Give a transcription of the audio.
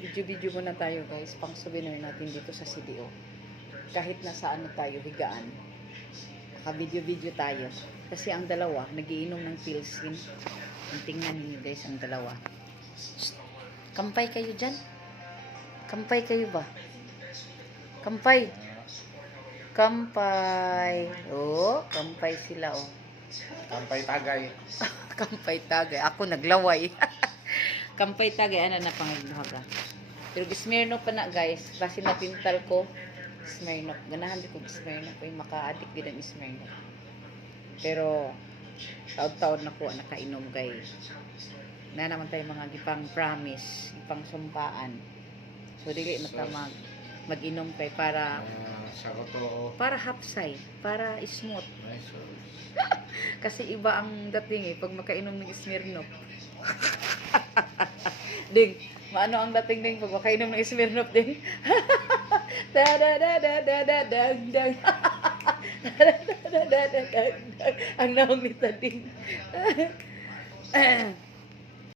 Video-video muna tayo guys, pang souvenir natin dito sa CDO. Kahit nasa ano tayo, higaan. Naka-video-video tayo. Kasi ang dalawa, nagiinom ng pilsin. Tingnan niyo guys, ang dalawa. Shh! Kampay kayo dyan? Kampay kayo ba? Kampay! Kampay! Oh, kampay sila oh. Kampay tagay. Kampay tagay. Ako naglaway. Kampay tagay. Ano na pangagluhaga. Pero Smirnoff pa na guys. Kasi napintal ko. Smirnoff. Ganahan din ko Smirnoff. Ay maka-addict din ang Smirnoff. Pero taon-taon na ko nakainom guys. Na naman tayo mga gipang promise. Gipang sumpaan. So dili matamag. Mag-inom tayo para para hapsay. Para smooth. Kasi iba ang dating pag makainom ng Smirnoff. Ding, maano ang dating ding pag makainom ng Smirnoff ding? Da da da da da da dang dang. Da da da da da dang. Ang naong nita ding.